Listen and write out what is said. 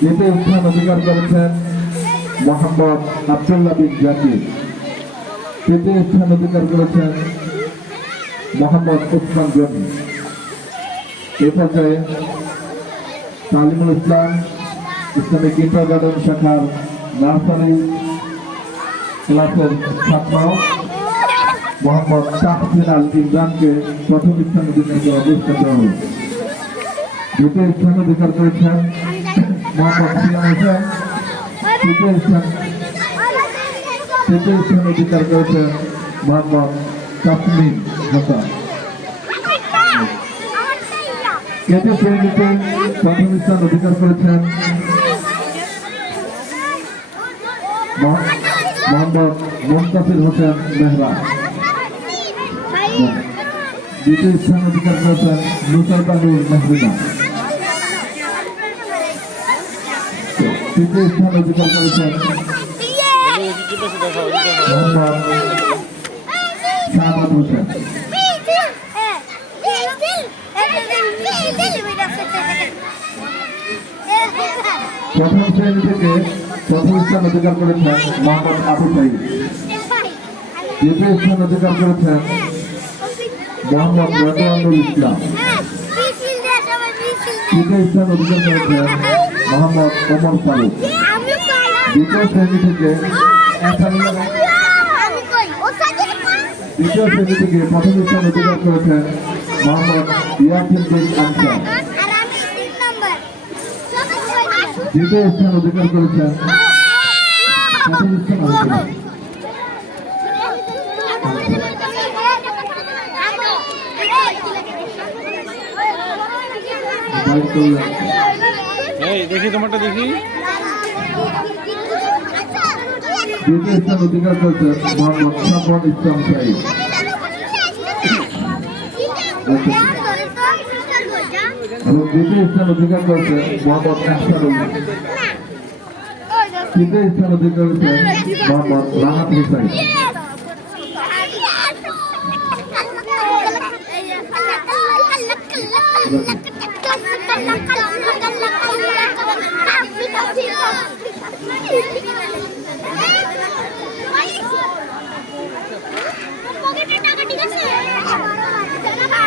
দ্বিতীয় স্থান অধিকার করেছেন মোহাম্মদ আব্দুল্লাহ বিন জাকির। তৃতীয় স্থান অধিকার করেছেন মোহাম্মদ উসমান গনি। এ পর্যায়ে তালিমুল ইসলাম ইসলামিক কিন্ডারগার্টেন শাখার নার্সারি ক্লাসের ছাত্র মোহাম্মদ তাহসিন আল ইমরানকে প্রথম স্থান অধিকার করা পুরস্কার দেওয়া হল। দ্বিতীয় স্থান অধিকার করেছেন মোহাম্মদ সিয়াম হোসেন। তৃতীয় স্থান অধিকার করেছেন মোহাম্মদ তাসমিম হাসান। কেটে শ্রেণীতে প্রথম স্থান অধিকার করেছেন মোহাম্মদ মুনতাসির হোসেন মেহরা। দ্বিতীয় স্থান অধিকার করেছেন নুসাইবানুর মাহরিনা। তৃতীয় স্থান অধিকার করেছেন মোহাম্মদ শাহাদ হোসেন। প্রথম শ্রেণী থেকে প্রথম স্থান অধিকার করেছেন মোহাম্মদ আবু সাইদ। দ্বিতীয় স্থান অধিকার করেছেন মোহাম্মদ রাজওয়ানুল ইসলাম। তৃতীয় স্থান অধিকার করেছেন মোহাম্মদ ওমর ফারুক। দ্বিতীয় শ্রেণী থেকে প্রথম স্থান অধিকার করেছেন মোহাম্মদ ইয়াসিন বিন আনসার। দ্বিতীয় স্থান অধিকার করেছেন প্রথম স্থান অধিকার দেখি তোমারটা দেখি। দ্বিতীয় স্থান অধিকার করেছেন মোহাম্মদ সাফওয়ান ইসলাম সাইদ। এবং দ্বিতীয় স্থান অধিকার করেছেন মোহাম্মদ আহসানুল। তৃতীয় স্থান অধিকার করেছেন মোহাম্মদ রাহাত হুসাইন। টাকা ঠিক আছে।